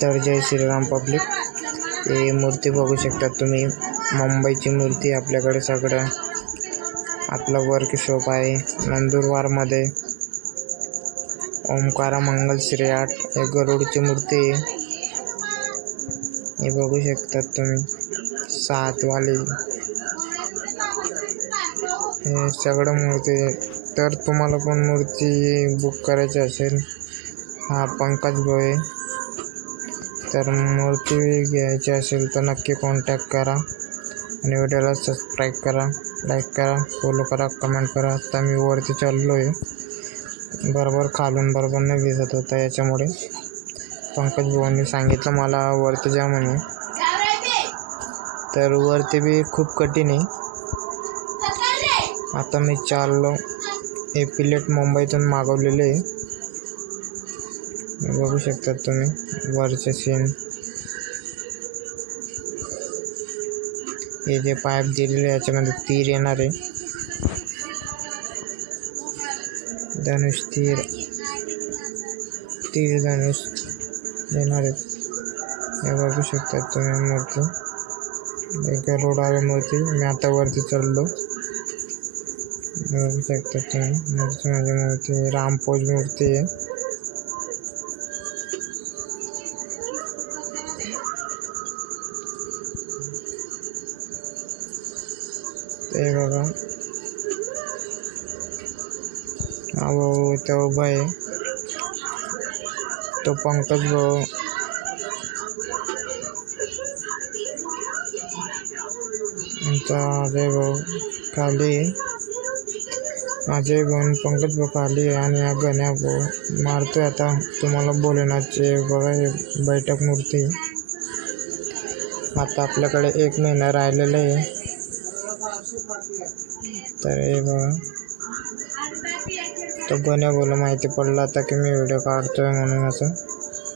तर जय श्रीराम पब्लिक, ही मूर्ती बघू शकता तुम्ही. मुंबईची मूर्ती आपल्याकडे सगळं आपलं वर्कशॉप आहे नंदुरबारमध्ये. ओमकारा मंगल श्री 8 एक गरुडची मूर्ती आहे. हे बघू शकता तुम्ही 7 वाली. हे सगळं मूर्ती. तर तुम्हाला पण मूर्ती बुक करायची असेल, हा पंकज भोये, तर मूर्ती घ्यायची असेल तर नक्की कॉन्टॅक्ट करा आणि व्हिडिओला सबस्क्राईब करा, लाईक करा, फॉलो करा, कमेंट करा. आता मी वरती चाललो आहे, बरोबर खालून बरोबर नाही दिसत होता, याच्यामुळे पंकज भाऊंनी सांगितलं मला वरती जा म्हणे. तर वरती बी खूप कठीण आहे. आता मी चाललो. हे प्लेट मुंबईतून मागवलेले आहे, बघू शकता तुम्ही वरचे सीन. हे जे पाईप दिलेले याच्यामध्ये तीर येणार आहे, धनुष तीर धनुष येणार आहे. हे बघू शकता तुम्ही मूर्ती. एक गरुड आहे मूर्ती. मी आता वरती चढलो, बघू शकता तुम्ही मूर्ती. माझी मूर्ती रामपोज मूर्ती आहे. ते बघा, हा भाऊ इथं उभा आहे, तो पंकज भाऊ. अजय भाऊ खाली, अजय भाऊ पंकज भाऊ खाली आहे आणि हा गण्या भाऊ मारतोय. आता तुम्हाला भोलेनाथचे बघा हे बैठक मूर्ती. आता आपल्याकडे 1 महिना राहिलेला आहे. तर हे बघा, तो गण्या भाऊला माहिती पडला आता की मी व्हिडिओ काढतोय म्हणून असं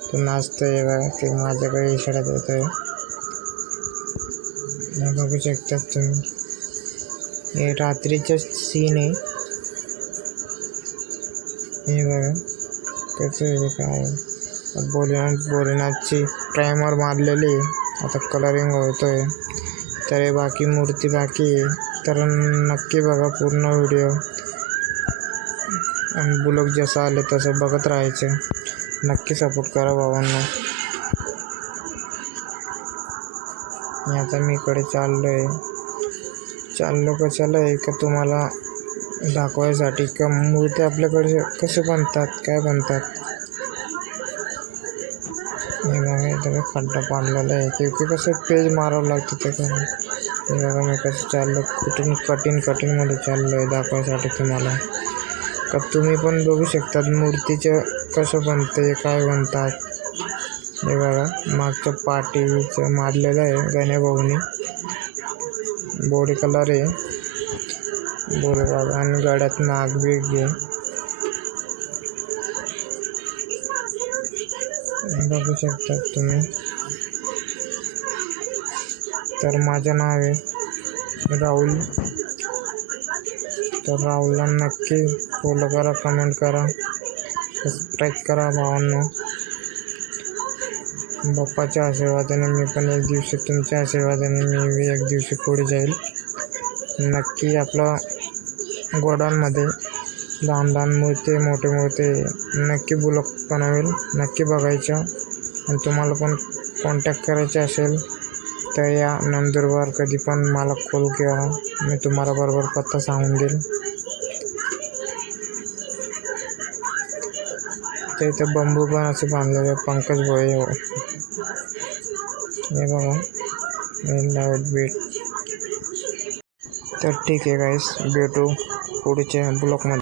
तो नाचतोय बघा. ते माझ्याकडे इशारा देतोय, बघू शकता तुम्ही. हे रात्रीचं सीन आहे. हे बघा कसं आहे, काय भोलेनाथची प्रायमर मारलेली आहे, आता कलरिंग होतोय. तर हे बाकी मूर्ती बाकी आहे. तर नक्की बघा पूर्ण व्हिडिओ आणि ब्लॉग जसं आले तसं बघत राहायचं. नक्की सपोर्ट करा भावांना. आता मी इकडे चाललो कशाला आहे का तुम्हाला दाखवायसाठी का मूर्ती आपल्याकडे कसे बनतात, काय बनतात. हे बघा इथं खड्डा पाडलेला आहे, की कसं पेज मारावं लागतं त्याच्याने. हे बघा मी कसं चाललो, कठीणमध्ये चाललो आहे दाखवायसाठी तुम्हाला. का तुम्ही पण बघू शकतात मूर्तीचं कसं बनतं, काय बनतात. हे बघा मागचं पाटीचं मारलेलं आहे गण्या भाऊनी, बॉडी कलर आहे बोल बघा, आणि गळ्यात नाग बिग आहे. बघू शकता तुम्ही. तर माझं नाव आहे राहुल. तर राहुलला नक्की फॉलो करा, कमेंट करा, सबस्क्राईब करा भावांनो. बाप्पाच्या आशीर्वादाने मी पण एक दिवशी, तुमच्या आशीर्वादाने मी एक दिवशी पुढे जाईल. नक्की आपलं गोडांमध्ये लहान मूर्ती, मोठे नक्की ब्लॉग बनवेल, नक्की बघायचं. आणि तुम्हाला पण कॉन्टॅक्ट करायचे असेल तर या नंदुरबार कधी पण मला कॉल करा, मी तुम्हाला बरोबर पत्ता सांगून देईल. तर इथं बांबू पण असे बांधलेले पंकज भोये. हे बघा लाईट बीट. तर ठीक आहे गाईस, भेटू पुढच्या ब्लॉगमध्ये.